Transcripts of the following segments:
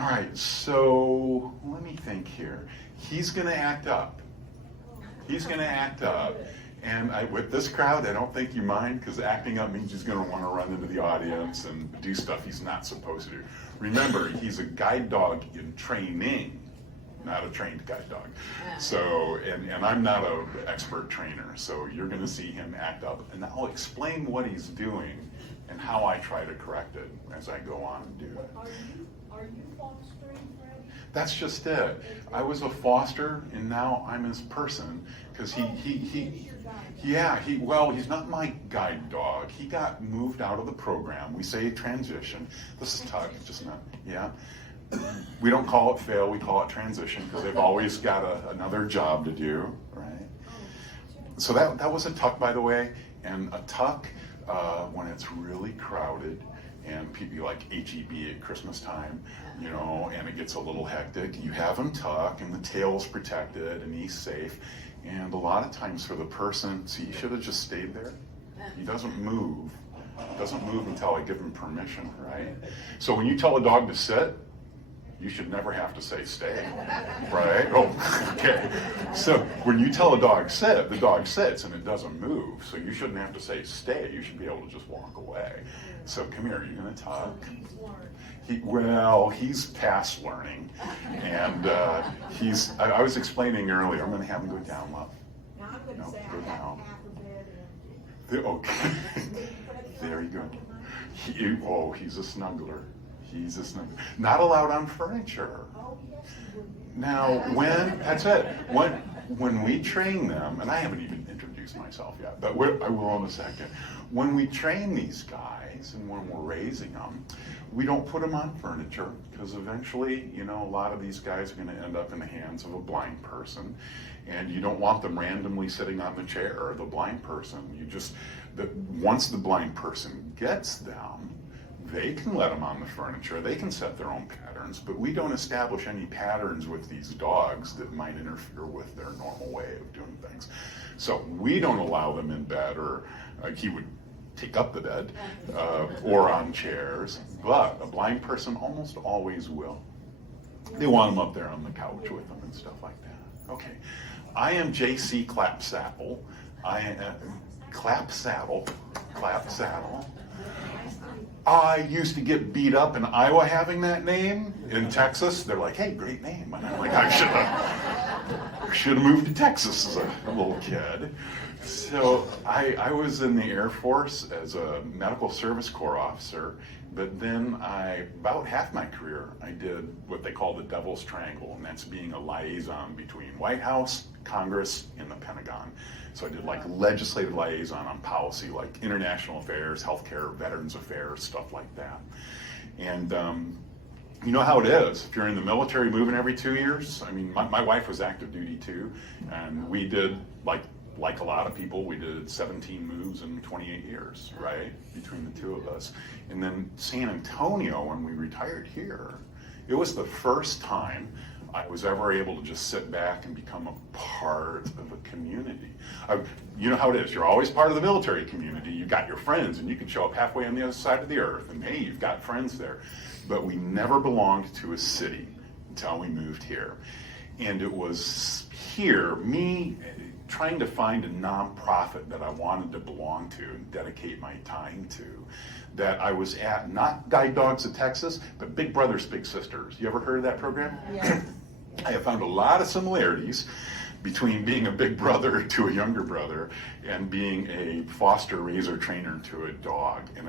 All right, so let me think here. He's going to act up. He's going to act up. And with this crowd, I don't think you mind, because acting up means he's going to want to run into the audience and do stuff he's not supposed to do. Remember, he's a guide dog in training, not a trained guide dog. So, and I'm not an expert trainer, so you're going to see him act up. And I'll explain what he's doing and how I try to correct it as I go on and do it. Are you fostering, Fred? That's just it. I was a foster, and now I'm his person, because he's not my guide dog. He got moved out of the program. We say transition. This is Tuck, just not, yeah. We don't call it fail, we call it transition, because they've always got another job to do, right? So that was a Tuck, by the way, and a Tuck, when it's really crowded, and people like HEB at Christmas time, and it gets a little hectic, you have him tuck, and the tail's protected, and he's safe. And a lot of times for the person, see, he should have just stayed there. He doesn't move. Doesn't move until I give him permission, right? So when you tell a dog to sit, you should never have to say stay, right? Oh, okay. So when you tell a dog sit, the dog sits and it doesn't move. So you shouldn't have to say stay. You should be able to just walk away. So come here, you're gonna tuck. He's past learning. And I was explaining earlier, I'm gonna have him go down, love. Now I'm going to say I go have down. half a bed empty. Okay. There you go. He's a snuggler. He's a snuggler. Not allowed on furniture. Oh, yes, you would. Now, that's it. When we train them, and I haven't even introduced myself yet, but I will in a second. When we train these guys, and when we're raising them, we don't put them on furniture, because eventually, a lot of these guys are going to end up in the hands of a blind person, and you don't want them randomly sitting on the chair or the blind person. Once the blind person gets them, they can let them on the furniture, they can set their own patterns, but we don't establish any patterns with these dogs that might interfere with their normal way of doing things. So we don't allow them in bed, or he would take up the bed, or on chairs, but a blind person almost always will. They want them up there on the couch with them and stuff like that. Okay, I am J.C. Clapsaddle. I am Clapsaddle. I used to get beat up in Iowa having that name. In Texas, they're like, hey, great name. And I'm like, I should have moved to Texas as a little kid. So I was in the Air Force as a medical service corps officer, but then about half my career, I did what they call the Devil's Triangle, and that's being a liaison between White House, Congress, and the Pentagon. So I did like legislative liaison on policy, like international affairs, healthcare, veterans affairs, stuff like that. And you know how it is. If you're in the military moving every 2 years, I mean, my wife was active duty too, and we did, like a lot of people, we did 17 moves in 28 years, right, between the two of us. And then San Antonio, when we retired here, it was the first time I was ever able to just sit back and become a part of a community. You know how it is. You're always part of the military community. You got your friends, and you can show up halfway on the other side of the earth, and hey, you've got friends there. But we never belonged to a city until we moved here. And it was here, me trying to find a nonprofit that I wanted to belong to and dedicate my time to, that I was at, not Guide Dogs of Texas, but Big Brothers Big Sisters. You ever heard of that program? Yes. I have found a lot of similarities between being a big brother to a younger brother and being a foster raiser trainer to a dog. And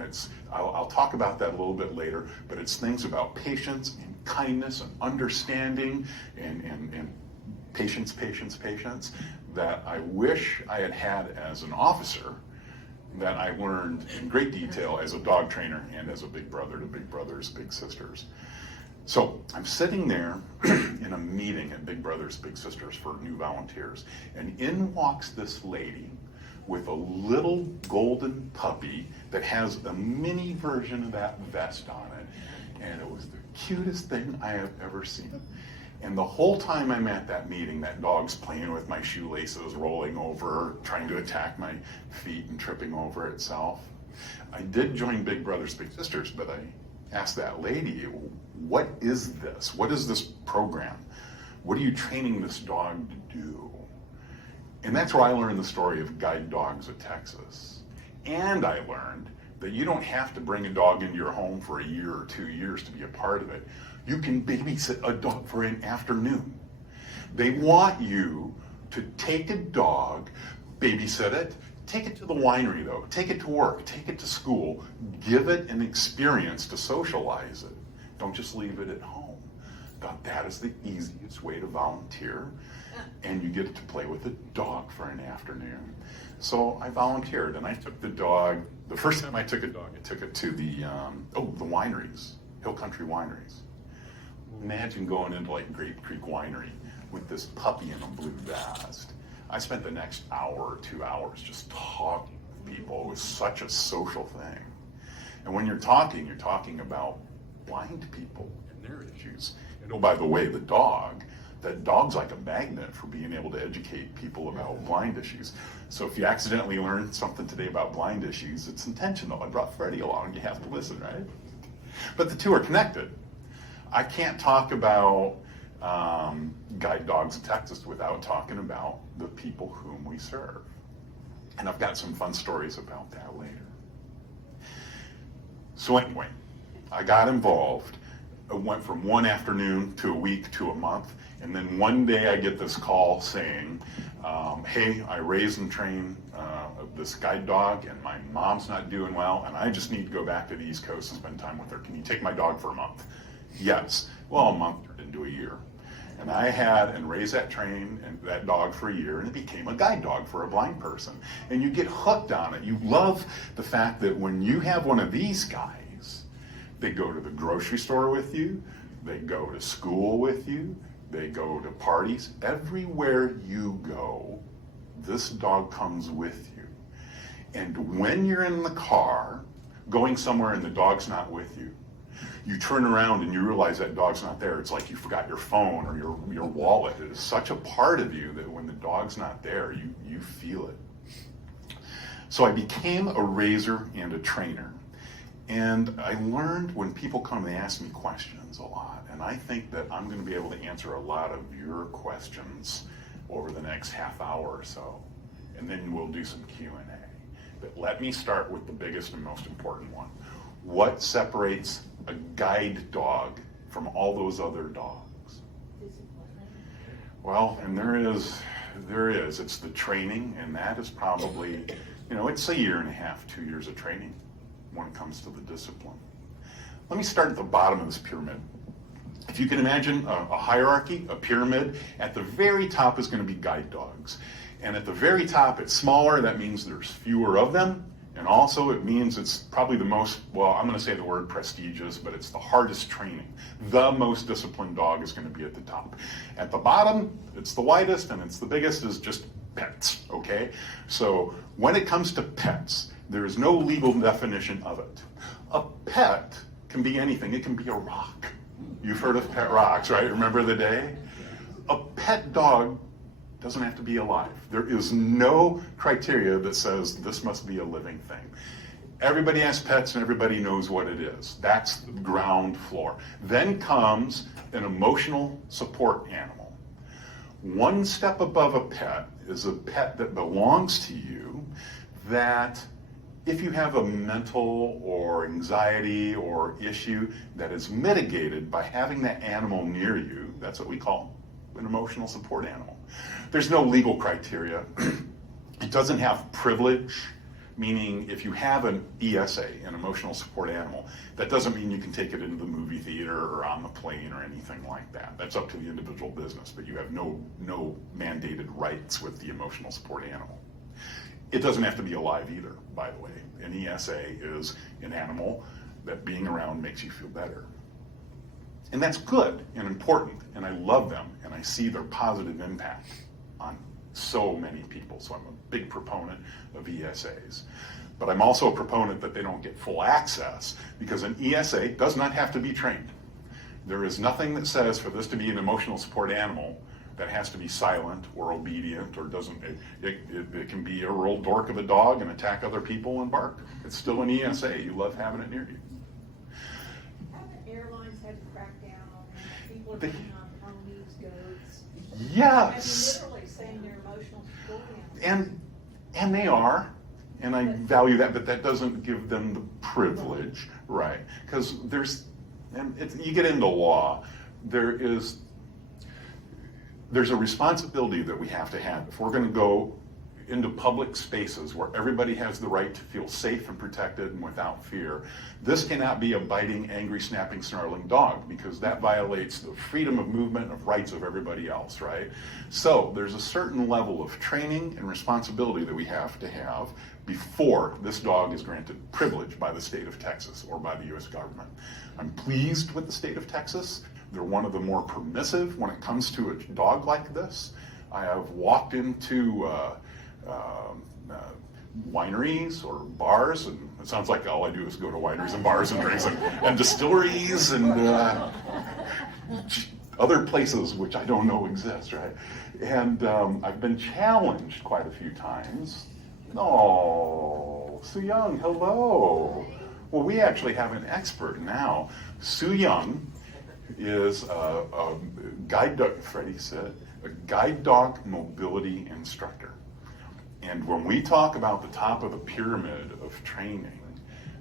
I'll talk about that a little bit later, but it's things about patience and kindness and understanding and patience that I wish I had had as an officer, that I learned in great detail as a dog trainer and as a big brother to Big Brothers Big Sisters. So I'm sitting there in a meeting at Big Brothers Big Sisters for new volunteers, and in walks this lady with a little golden puppy that has a mini version of that vest on it, and it was the cutest thing I have ever seen. And the whole time I'm at that meeting, that dog's playing with my shoelaces, rolling over, trying to attack my feet and tripping over itself. I did join Big Brothers Big Sisters, but I asked that lady, what is this? What is this program? What are you training this dog to do? And that's where I learned the story of Guide Dogs of Texas. And I learned that you don't have to bring a dog into your home for a year or 2 years to be a part of it. You can babysit a dog for an afternoon. They want you to take a dog, babysit it, take it to the winery though, take it to work, take it to school, give it an experience to socialize it. Don't just leave it at home. That is the easiest way to volunteer, and you get to play with a dog for an afternoon. So I volunteered, and I took the dog. The first time I took a dog, I took it to the wineries, Hill Country Wineries. Imagine going into like Grape Creek Winery with this puppy in a blue vest. I spent the next hour or 2 hours just talking with people. It was such a social thing. And when you're talking about blind people and their issues. And oh, by the way, that dog's like a magnet for being able to educate people about blind issues. So if you accidentally learned something today about blind issues, it's intentional. I brought Freddie along. You have to listen, right? But the two are connected. I can't talk about Guide Dogs of Texas without talking about the people whom we serve. And I've got some fun stories about that later. So anyway, I got involved. It went from one afternoon to a week to a month. And then one day I get this call saying, hey, I raise and train this guide dog and my mom's not doing well and I just need to go back to the East Coast and spend time with her. Can you take my dog for a month? Yes. Well, a month turned into a year. And I had and raised that dog for a year, and it became a guide dog for a blind person. And you get hooked on it. You love the fact that when you have one of these guys, they go to the grocery store with you, they go to school with you, they go to parties. Everywhere you go, this dog comes with you. And when you're in the car, going somewhere and the dog's not with you, you turn around and you realize that dog's not there. It's like you forgot your phone or your wallet. It is such a part of you that when the dog's not there, you feel it. So I became a raiser and a trainer. And I learned when people come, they ask me questions a lot. And I think that I'm going to be able to answer a lot of your questions over the next half hour or so. And then we'll do some Q&A. But let me start with the biggest and most important one. What separates a guide dog from all those other dogs? Well, and there is. It's the training, and that is probably, it's a year and a half, 2 years of training when it comes to the discipline. Let me start at the bottom of this pyramid. If you can imagine a hierarchy, a pyramid, at the very top is going to be guide dogs. And at the very top, it's smaller. That means there's fewer of them. And also it means it's probably the most, well, I'm going to say the word prestigious, but it's the hardest training. The most disciplined dog is going to be at the top. At the bottom, it's the widest and it's the biggest, is just pets, okay? So when it comes to pets, there is no legal definition of it. A pet can be anything. It can be a rock. You've heard of pet rocks, right? Remember the day? A pet dog doesn't have to be alive. There is no criteria that says this must be a living thing. Everybody has pets and everybody knows what it is. That's the ground floor. Then comes an emotional support animal. One step above a pet is a pet that belongs to you, that if you have a mental or anxiety or issue that is mitigated by having that animal near you, that's what we call an emotional support animal. There's no legal criteria. It doesn't have privilege, meaning if you have an ESA, an emotional support animal, that doesn't mean you can take it into the movie theater or on the plane or anything like that. That's up to the individual business, but you have no mandated rights with the emotional support animal. It doesn't have to be alive either, by the way. An ESA is an animal that being around makes you feel better. And that's good and important, and I love them, and I see their positive impact on so many people. So I'm a big proponent of ESAs. But I'm also a proponent that they don't get full access, because an ESA does not have to be trained. There is nothing that says for this to be an emotional support animal that has to be silent or obedient, or doesn't, it can be a real dork of a dog and attack other people and bark. It's still an ESA. You love having it near you. Haven't airlines had to crack the, On ponies, goats. yes. I mean, literally saying they're emotional support animals. And they are, and I value that, but that doesn't give them the privilege, right? Because you get into law, there's a responsibility that we have to have. If we're going to go into public spaces where everybody has the right to feel safe and protected and without fear, this cannot be a biting, angry, snapping, snarling dog, because that violates the freedom of movement of rights of everybody else, right? So there's a certain level of training and responsibility that we have to have before this dog is granted privilege by the state of Texas or by the U.S. government. I'm pleased with the state of Texas. They're one of the more permissive when it comes to a dog like this. I have walked into wineries or bars, and it sounds like all I do is go to wineries and bars and drinks and distilleries and other places which I don't know exist, right? And I've been challenged quite a few times. Oh, Sue Young, hello. Well, we actually have an expert now. Sue Young is a guide dog, Freddie said, a guide dog mobility instructor. And when we talk about the top of the pyramid of training,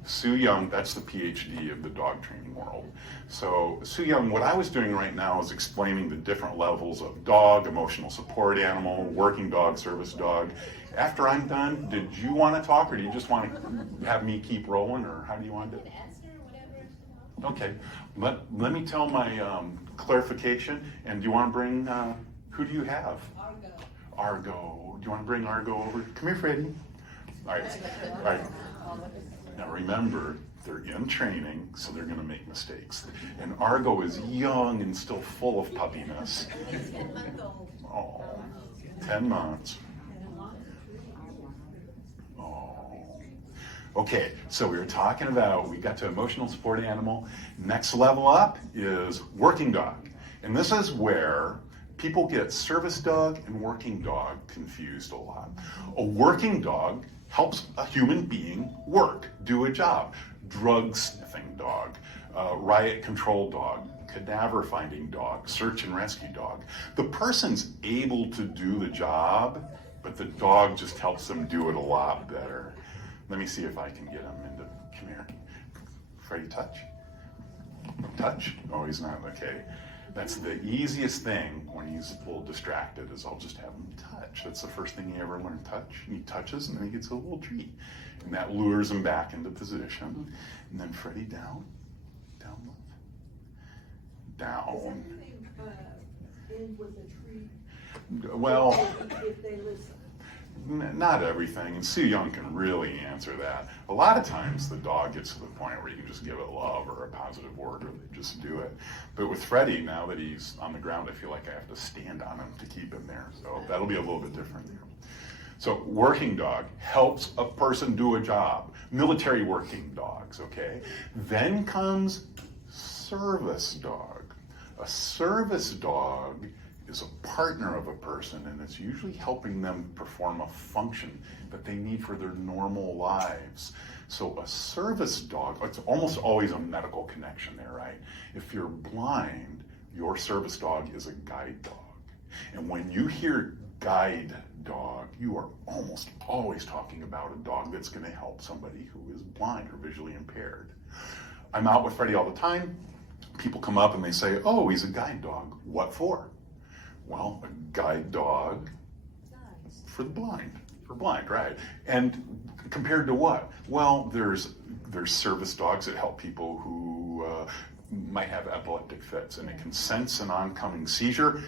Sue Young, that's the PhD of the dog training world. So Sue Young, what I was doing right now is explaining the different levels of dog, emotional support animal, working dog, service dog. After I'm done, did you want to talk, or do you just want to have me keep rolling, or how do you want to do it? Okay, let me tell my clarification, and do you want to bring, who do you have? Argo. Do you want to bring Argo over? Come here, Freddie. All right. Now remember, they're in training, so they're going to make mistakes. And Argo is young and still full of puppiness. Oh, 10 months. Okay, so we were talking about, we got to emotional support animal. Next level up is working dog. And this is where people get service dog and working dog confused a lot. A working dog helps a human being work, do a job. Drug sniffing dog, riot control dog, cadaver finding dog, search and rescue dog. The person's able to do the job, but the dog just helps them do it a lot better. Let me see if I can get him into, come here. Freddie, touch? Touch? Oh, he's not, okay. That's the easiest thing when he's a little distracted, is I'll just have him touch. That's the first thing he ever learned, touch. And he touches, and then he gets a little treat. And that lures him back into position. And then Freddie, down, love. Down. Does everything end with a treat? Well, If they listen. not everything, and Sue Young can really answer that. A lot of times the dog gets to the point where you can just give it love or a positive word, or they just do it. But with Freddie, now that he's on the ground, I feel like I have to stand on him to keep him there. So that'll be a little bit different there. So working dog helps a person do a job. Military working dogs, okay? Then comes service dog. A service dog is a partner of a person, and it's usually helping them perform a function that they need for their normal lives. So a service dog, it's almost always a medical connection there, right? If you're blind, your service dog is a guide dog. And when you hear guide dog, you are almost always talking about a dog that's going to help somebody who is blind or visually impaired. I'm out with Freddie all the time. People come up and they say, oh, he's a guide dog. What for? Well, a guide dog for the blind, right? And compared to what? Well, there's service dogs that help people who might have epileptic fits, and it can sense an oncoming seizure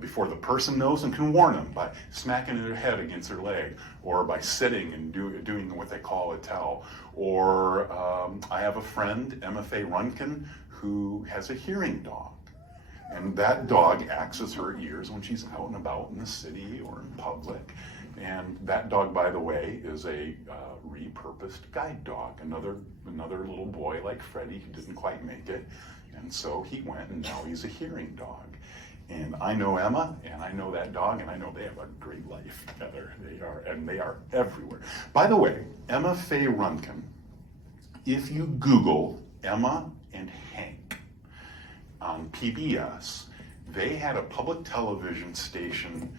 before the person knows and can warn them by smacking their head against their leg, or by sitting and doing what they call a tell. Or I have a friend, MFA Runkin, who has a hearing dog. And that dog acts as her ears when she's out and about in the city or in public. And that dog, by the way, is a repurposed guide dog. Another little boy like Freddie who didn't quite make it. And so he went, and now he's a hearing dog. And I know Emma, and I know that dog, and I know they have a great life together. They are everywhere. By the way, Emma Faye Runkin, if you Google Emma and Hank on PBS, They had a public television station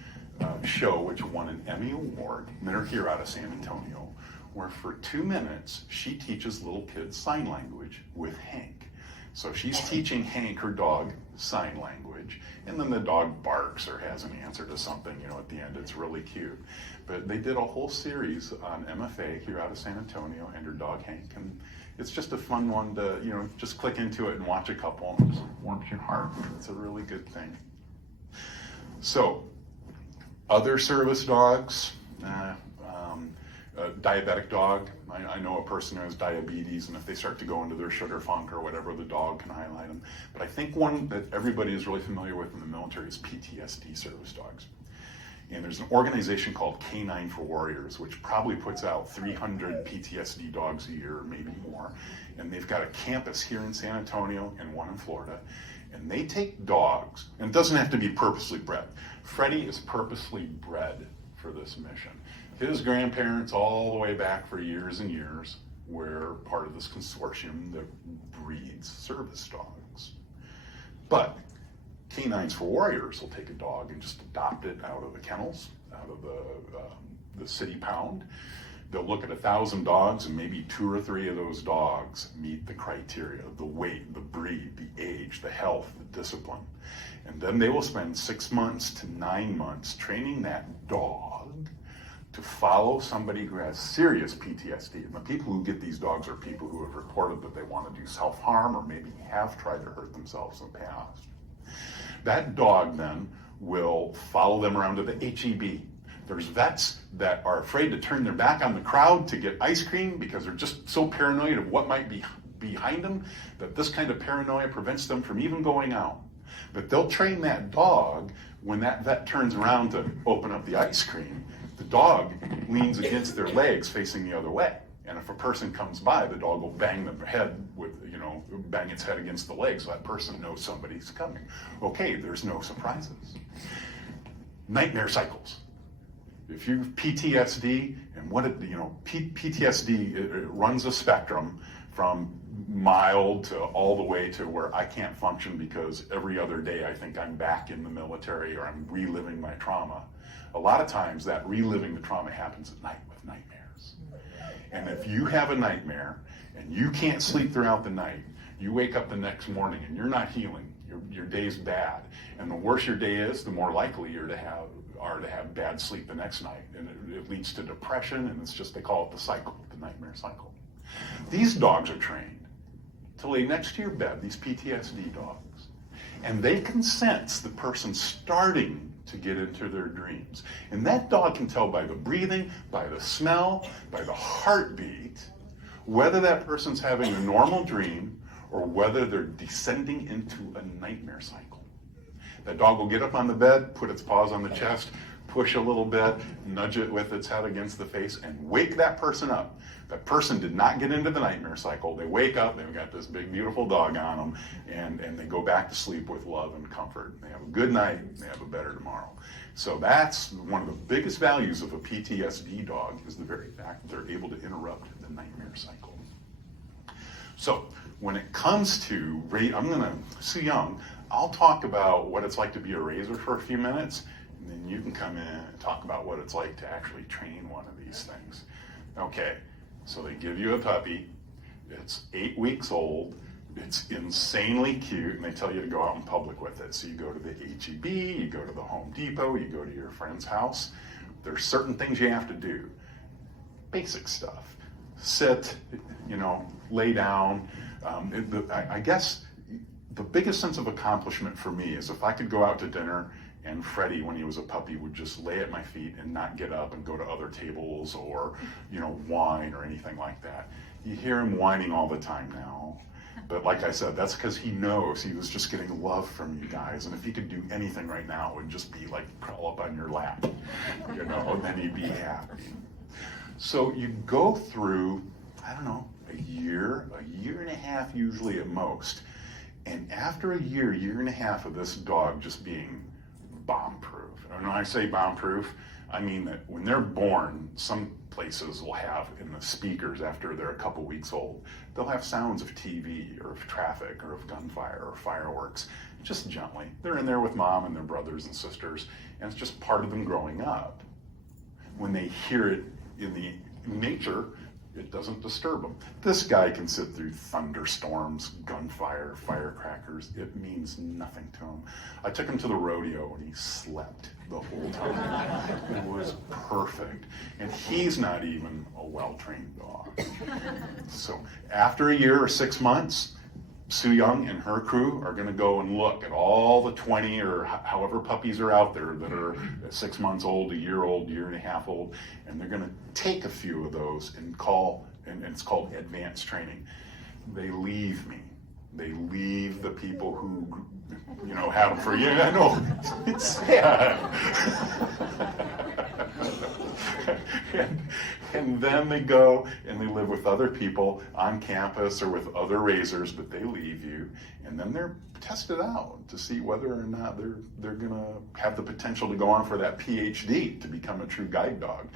show which won an Emmy Award, and they're here out of San Antonio, where for 2 minutes she teaches little kids sign language with Hank. So she's teaching Hank, her dog, sign language, and then the dog barks or has an answer to something, at the end. It's really cute. But they did a whole series on MFA here out of San Antonio and her dog Hank, and it's just a fun one to, just click into it and watch a couple, and it just warms your heart. It's a really good thing. So, other service dogs, diabetic dog. I know a person who has diabetes, and if they start to go into their sugar funk or whatever, the dog can highlight them. But I think one that everybody is really familiar with in the military is PTSD service dogs. And there's an organization called K9 for Warriors, which probably puts out 300 PTSD dogs a year, maybe more. And they've got a campus here in San Antonio and one in Florida. And they take dogs, and it doesn't have to be purposely bred. Freddie is purposely bred for this mission. His grandparents, all the way back for years and years, were part of this consortium that breeds service dogs. But K9s for Warriors will take a dog and just adopt it out of the kennels, out of the city pound. They'll look at 1,000 dogs, and maybe 2 or 3 of those dogs meet the criteria: the weight, the breed, the age, the health, the discipline. And then they will spend 6 months to 9 months training that dog to follow somebody who has serious PTSD. And the people who get these dogs are people who have reported that they want to do self-harm or maybe have tried to hurt themselves in the past. That dog then will follow them around to the HEB. There's vets that are afraid to turn their back on the crowd to get ice cream because they're just so paranoid of what might be behind them that this kind of paranoia prevents them from even going out. But they'll train that dog when that vet turns around to open up the ice cream. The dog leans against their legs facing the other way. And if a person comes by, the dog will bang their head bang its head against the leg so that person knows somebody's coming. Okay, there's no surprises. Nightmare cycles. If you have PTSD, and PTSD, it runs a spectrum from mild to all the way to where I can't function because every other day I think I'm back in the military or I'm reliving my trauma. A lot of times that reliving the trauma happens at night with nightmares. And if you have a nightmare and you can't sleep throughout the night, you wake up the next morning and you're not healing. Your day's bad. And the worse your day is, the more likely you are to have bad sleep the next night. And it leads to depression, and they call it the cycle, the nightmare cycle. These dogs are trained to lay next to your bed, these PTSD dogs, and they can sense the person starting to get into their dreams. And that dog can tell by the breathing, by the smell, by the heartbeat, whether that person's having a normal dream or whether they're descending into a nightmare cycle. That dog will get up on the bed, put its paws on the chest, push a little bit, nudge it with its head against the face, and wake that person up. That person did not get into the nightmare cycle. They wake up, they've got this big, beautiful dog on them, and they go back to sleep with love and comfort. They have a good night, they have a better tomorrow. So that's one of the biggest values of a PTSD dog, is the very fact that they're able to interrupt the nightmare cycle. So when it comes to, Sue Young, I'll talk about what it's like to be a raiser for a few minutes, and then you can come in and talk about what it's like to actually train one of these things. Okay, so they give you a puppy, it's 8 weeks old, it's insanely cute, and they tell you to go out in public with it. So you go to the HEB, you go to the Home Depot, you go to your friend's house. There's certain things you have to do. Basic stuff. Sit, lay down. I guess the biggest sense of accomplishment for me is if I could go out to dinner and Freddie, when he was a puppy, would just lay at my feet and not get up and go to other tables or, whine or anything like that. You hear him whining all the time now. But like I said, that's because he knows he was just getting love from you guys. And if he could do anything right now, it would just be like crawl up on your lap, and then he'd be happy. So you go through, a year and a half usually at most. And after a year and a half of this dog just being bomb-proof, and when I say bomb-proof, I mean that when they're born, some places will have in the speakers after they're a couple weeks old, they'll have sounds of TV or of traffic or of gunfire or fireworks, just gently. They're in there with mom and their brothers and sisters, and it's just part of them growing up. When they hear it in the nature, it doesn't disturb them. This guy can sit through thunderstorms, gunfire, firecrackers. It means nothing to him. I took him to the rodeo and he slept the whole time. It was perfect. And he's not even a well-trained dog. So after a year or 6 months, Sue Young and her crew are going to go and look at all the 20 or however puppies are out there that are 6 months old, a year old, year and a half old, and they're going to take a few of those and it's called advanced training. They leave me. They leave the people who, had them for years. I know, it's sad. And then they go and they live with other people on campus or with other raisers, but they leave you, and then they're tested out to see whether or not they're gonna have the potential to go on for that PhD to become a true guide dog.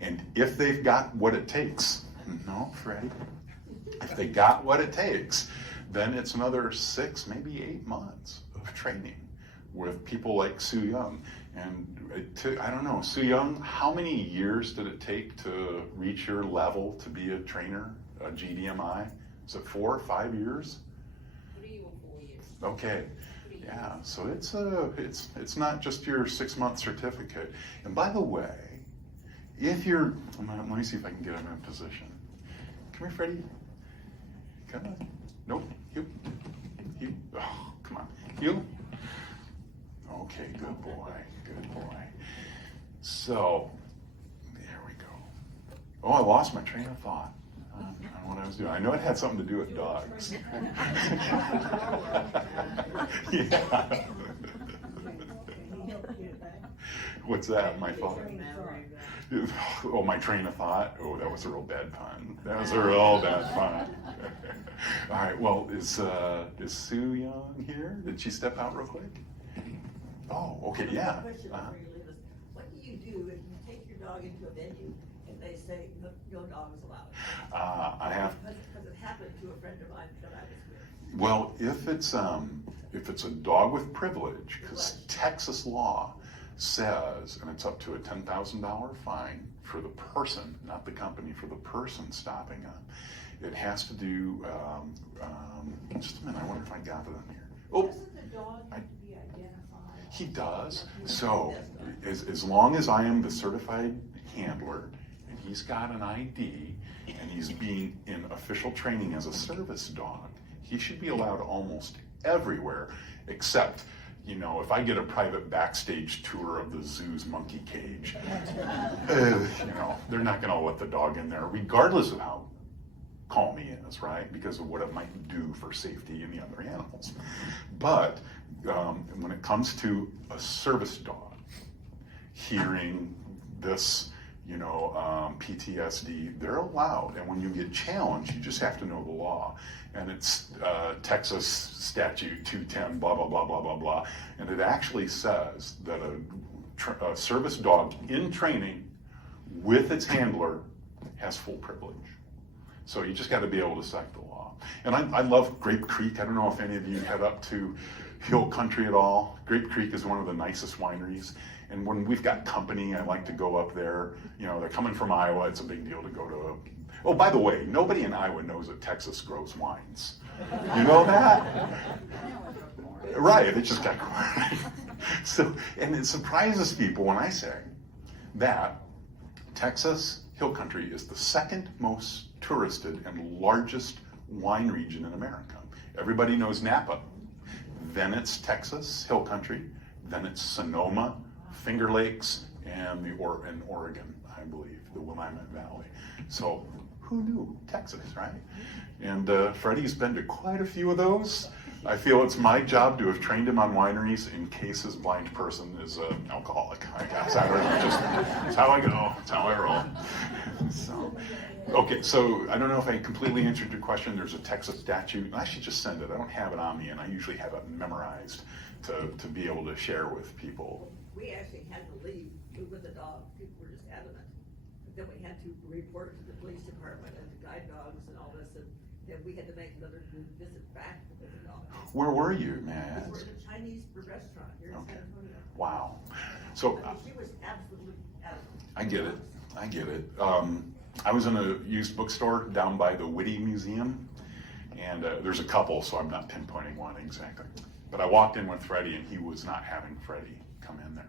And if they've got what it takes, no, Freddie, if they got what it takes, then it's another 6, maybe 8 months of training with people like Sue Young. And I don't know, Sue Young, how many years did it take to reach your level to be a trainer, a GDMI? Is it 4 or 5 years? 3 or 4 years. Okay, yeah, so it's not just your 6-month certificate. And by the way, if you're, let me see if I can get him in position. Come here, Freddie. Come on. Nope, you. Oh, come on, you. Okay, good boy, good boy. So, there we go. Oh, I lost my train of thought on what I was doing. I know it had something to do with dogs. Yeah. What's that, my fault? Oh, my train of thought? Oh, that was a real bad pun. That was a real bad pun. All right, well, is Sue Young here? Did she step out real quick? Oh, okay, yeah. Question for you, Liz. What do you do if you take your dog into a venue and they say no dog is allowed? I have. Because it happened to a friend of mine that I was with. Well, if it's a dog with privilege, because Texas law says, and it's up to a $10,000 fine for the person, not the company, for the person stopping them. It has to do. Just a minute. I wonder if I got it on here. Oh. Doesn't the dog have to be identified? He does. So as long as I am the certified handler and he's got an ID and he's being in official training as a service dog, he should be allowed almost everywhere except, if I get a private backstage tour of the zoo's monkey cage, they're not going to let the dog in there regardless of how calm he is, right? Because of what it might do for safety in the other animals. But when it comes to a service dog, hearing this, PTSD, they're allowed. And when you get challenged, you just have to know the law. And it's Texas statute 210, blah, blah, blah, blah, blah, blah. And it actually says that a service dog in training with its handler has full privilege. So you just got to be able to cite the law. And I love Grape Creek. I don't know if any of you head up to Hill Country at all. Grape Creek is one of the nicest wineries. And when we've got company, I like to go up there. They're coming from Iowa. It's a big deal to go to. Oh, by the way, nobody in Iowa knows that Texas grows wines. You know that? Right, it just got So, and it surprises people when I say that Texas Hill Country is the second most touristed and largest wine region in America. Everybody knows Napa. Then it's Texas Hill Country. Then it's Sonoma, Finger Lakes, and Oregon, I believe, the Willamette Valley. So who knew? Texas, right? And Freddie's been to quite a few of those. I feel it's my job to have trained him on wineries in case his blind person is an alcoholic, I guess. I don't know, it's how I go, it's how I roll. So, okay, so I don't know if I completely answered your question. There's a Texas statute. I should just send it. I don't have it on me, and I usually have it memorized. to be able to share with people. We actually had to leave with the dog, people were just adamant. But then we had to report to the police department and the guide dogs and all this, and then we had to make another visit back with the dog. Where were you, may I We were ask? at a Chinese restaurant here in Okay. San Antonio. Wow. So I mean, she was absolutely adamant. I get it. I get it. I was in a used bookstore down by the Whitty Museum, and there's a couple, so I'm not pinpointing one exactly. But I walked in with Freddie, and he was not having Freddie come in there.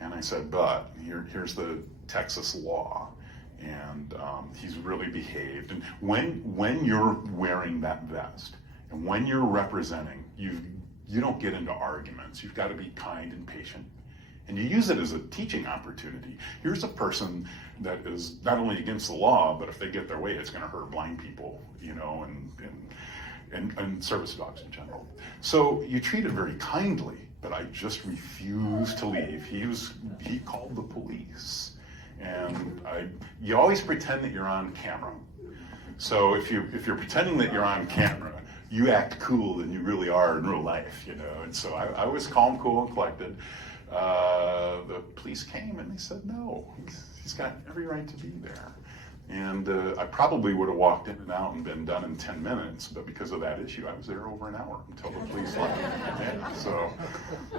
And I said, but here's the Texas law, and he's really behaved. And when you're wearing that vest, and when you're representing, you don't get into arguments. You've got to be kind and patient. And you use it as a teaching opportunity. Here's a person that is not only against the law, but if they get their way, it's going to hurt blind people, you know, and service dogs in general. So you treat it very kindly, but I just refused to leave. He called the police. And you always pretend that you're on camera. So if you're pretending that you're on camera, you act cool than you really are in real life, you know. And so I was calm, cool, and collected. The police came and they said, no, he's got every right to be there. And I probably would have walked in and out and been done in 10 minutes, but because of that issue, I was there over an hour until the police left. Yeah,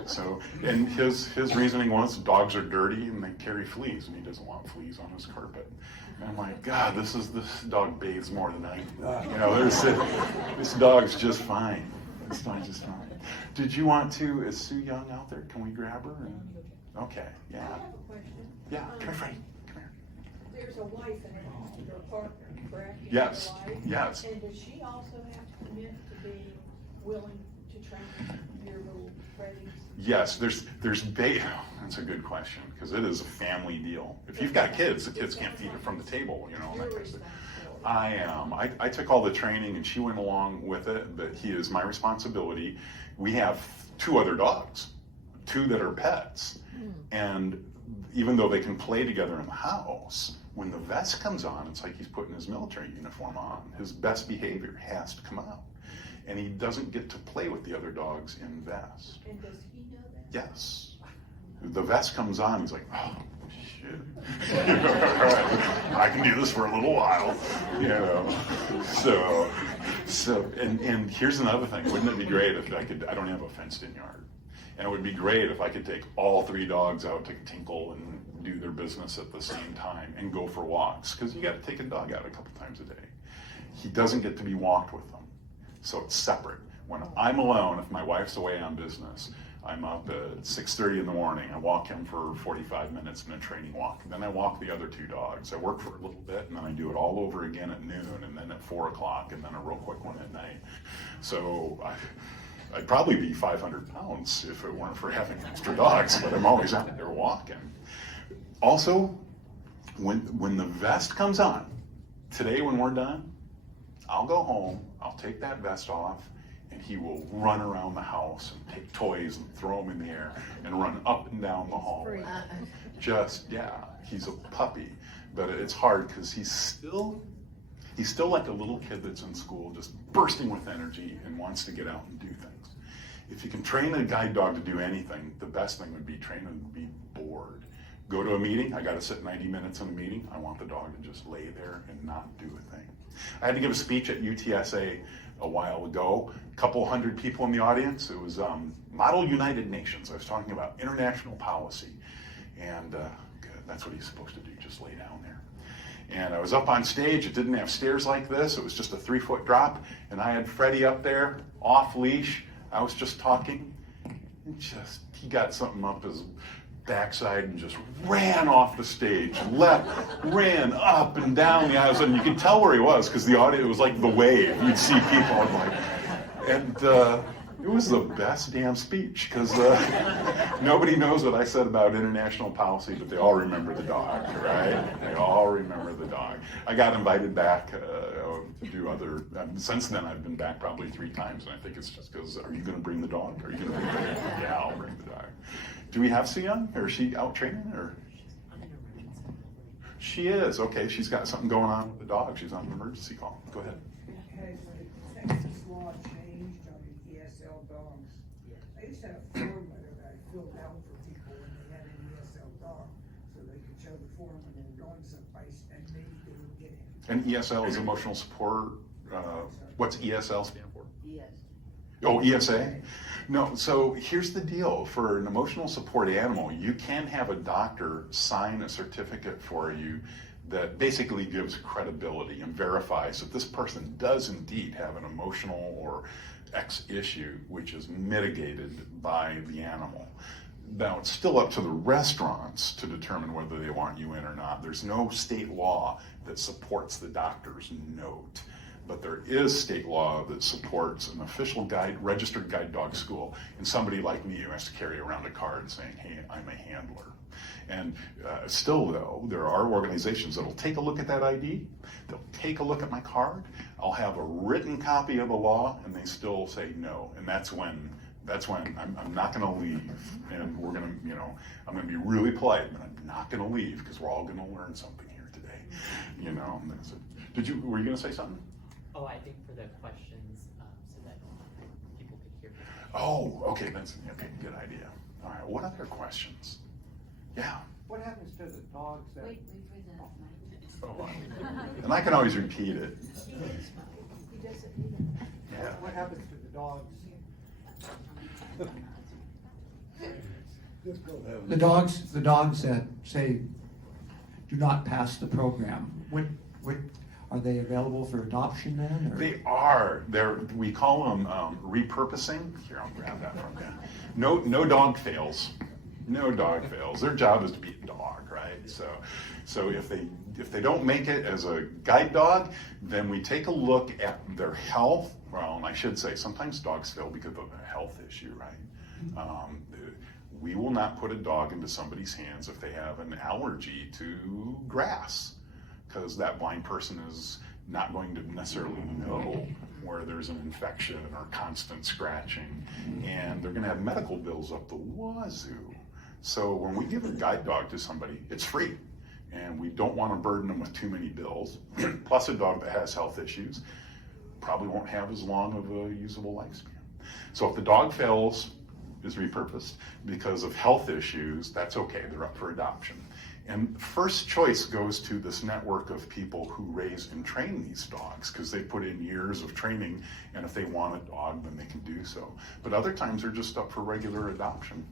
so, and his reasoning was dogs are dirty and they carry fleas, and he doesn't want fleas on his carpet. And I'm like, God, this dog bathes more than I do. You know, this dog's just fine. This dog's just fine. Did you want to, is Sue Young out there? Can we grab her? Okay, I yeah. have a question. Yeah, come here, Freddie, come here. There's a wife and your partner, correct? You Yes, have a wife? yes. And does she also have to commit to being willing to train your little Freddies? Yes, that's a good question, because it is a family deal. If you've got kids, the kids can't feed it from the table, you know, that Your kind of thing. responsibility. I am. I took all the training and she went along with it, but he is my responsibility. We have 2 other dogs, 2 that are pets. And even though they can play together in the house, when the vest comes on, it's like he's putting his military uniform on. His best behavior has to come out. And he doesn't get to play with the other dogs in vest. And does he know that? Yes. The vest comes on, he's like, oh, shit. I can do this for a little while, you know. So, and here's another thing. Wouldn't it be great if I don't have a fenced in yard. And it would be great if I could take all 3 dogs out to tinkle and do their business at the same time and go for walks. Because you got to take a dog out a couple times a day. He doesn't get to be walked with them. So it's separate. When I'm alone, if my wife's away on business, I'm up at 6:30 in the morning. I walk him for 45 minutes in a training walk. Then I walk the other 2 dogs. I work for a little bit, and then I do it all over again at noon, and then at 4 o'clock, and then a real quick one at night. So I'd probably be 500 pounds if it weren't for having extra dogs, but I'm always out there walking. Also, when the vest comes on, today when we're done, I'll go home, I'll take that vest off, and he will run around the house and take toys and throw them in the air and run up and down the hallway. He's a puppy, but it's hard because he's still like a little kid that's in school, just bursting with energy and wants to get out and do things. If you can train a guide dog to do anything, the best thing would be train him to be bored. Go to a meeting, I gotta sit 90 minutes in a meeting, I want the dog to just lay there and not do a thing. I had to give a speech at UTSA a while ago, a couple hundred people in the audience. It was Model United Nations. I was talking about international policy, and that's what he's supposed to do, just lay down there. And I was up on stage, it didn't have stairs like this, it was just a 3-foot drop, and I had Freddie up there, off leash. I was just talking, and he got something up his backside and just ran off the stage, ran up and down the aisles, and you could tell where he was because the audience, it was like the wave. You'd see people, and it was the best damn speech because nobody knows what I said about international policy, but they all remember the dog, right? They all remember the dog. I got invited back to do other, since then I've been back probably 3 times, and I think it's just because, are you going to bring the dog? Are you going to bring the dog? Yeah, I'll bring the dog. Do we have Sue Young? Or is she out training? Or she is. Okay, she's got something going on with the dog. She's on an emergency call. Go ahead. Okay, so the Texas law changed on the ESL dogs. They used to have filled out for people when they had an ESL dog, so they could show the form when they were going someplace, and maybe they would get it. And ESL is emotional support, what's ESL stand for? Yes. Oh, ESA? No, so here's the deal. For an emotional support animal, you can have a doctor sign a certificate for you that basically gives credibility and verifies that this person does indeed have an emotional or X issue which is mitigated by the animal. Now, it's still up to the restaurants to determine whether they want you in or not. There's no state law that supports the doctor's note. But there is state law that supports an official registered guide dog school, and somebody like me who has to carry around a card saying, hey, I'm a handler. And still though, there are organizations that'll take a look at that ID, they'll take a look at my card, I'll have a written copy of the law, and they still say no. And that's when I'm not gonna leave, and we're gonna, I'm gonna be really polite, but I'm not gonna leave, because we're all gonna learn something here today. And that's it. Were you gonna say something? Oh, I think for the questions, so that people could hear. Oh, okay, okay, good idea. All right, what other questions? Yeah. What happens to the dogs that? Wait for the mic. Oh, and I can always repeat it. He doesn't either. Yeah. What happens to the dogs? The dogs that say do not pass the program. What are they available for adoption then? Or? They are. We call them repurposing. Here, I'll grab that from you. No dog fails. No dog fails. Their job is to be a dog, right? So if they don't make it as a guide dog, then we take a look at their health. Well, and I should say sometimes dogs fail because of a health issue, right? We will not put a dog into somebody's hands if they have an allergy to grass, because that blind person is not going to necessarily know where there's an infection or constant scratching, and they're going to have medical bills up the wazoo. So when we give a guide dog to somebody, it's free, and we don't want to burden them with too many bills. Plus, a dog that has health issues probably won't have as long of a usable lifespan. So if the dog fails, is repurposed because of health issues, that's okay, they're up for adoption. And first choice goes to this network of people who raise and train these dogs, because they put in years of training, and if they want a dog, then they can do so. But other times they're just up for regular adoption.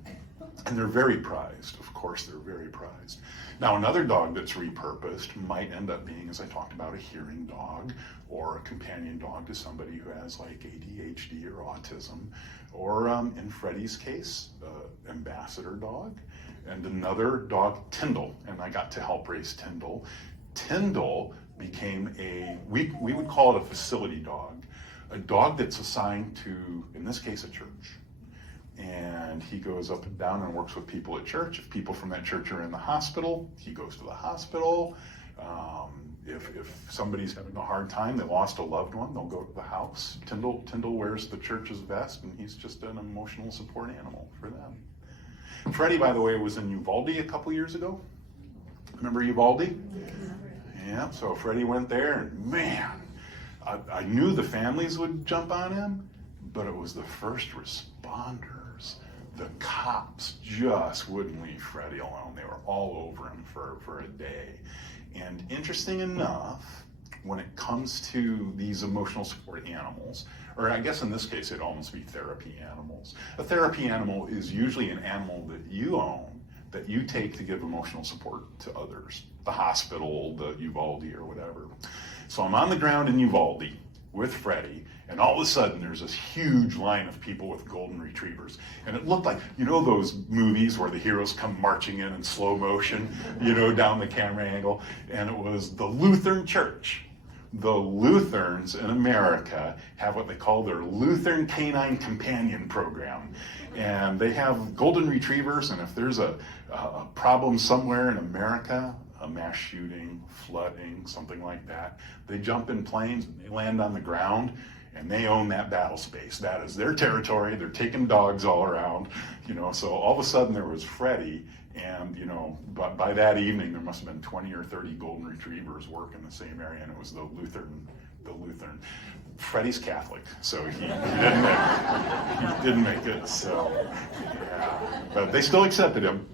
And they're very prized, of course they're very prized. Now another dog that's repurposed might end up being, as I talked about, a hearing dog, or a companion dog to somebody who has like ADHD or autism, or in Freddie's case, ambassador dog. And another dog, Tyndall, and I got to help raise Tyndall. Tyndall became we would call it a facility dog, a dog that's assigned to, in this case, a church. And he goes up and down and works with people at church. If people from that church are in the hospital, he goes to the hospital. If somebody's having a hard time, they lost a loved one, they'll go to the house. Tyndall wears the church's vest, and he's just an emotional support animal for them. Freddie, by the way, was in Uvalde a couple years ago. Remember Uvalde? Yeah, so Freddie went there, and man, I knew the families would jump on him, but it was the first responders. The cops just wouldn't leave Freddie alone. They were all over him for a day. And interesting enough, when it comes to these emotional support animals, or I guess in this case it'd almost be therapy animals. A therapy animal is usually an animal that you own, that you take to give emotional support to others. The hospital, the Uvalde or whatever. So I'm on the ground in Uvalde with Freddie, and all of a sudden there's this huge line of people with golden retrievers. And it looked like, those movies where the heroes come marching in slow motion, down the camera angle. And it was the Lutheran Church. The Lutherans in America have what they call their Lutheran Canine Companion Program. And they have golden retrievers, and if there's a problem somewhere in America, a mass shooting, flooding, something like that, they jump in planes and they land on the ground, and they own that battle space. That is their territory. They're taking dogs all around, so all of a sudden there was Freddie, and but by that evening there must have been 20 or 30 golden retrievers working the same area, and it was the Lutheran. Freddie's Catholic, so he didn't make it. So, yeah. But they still accepted him.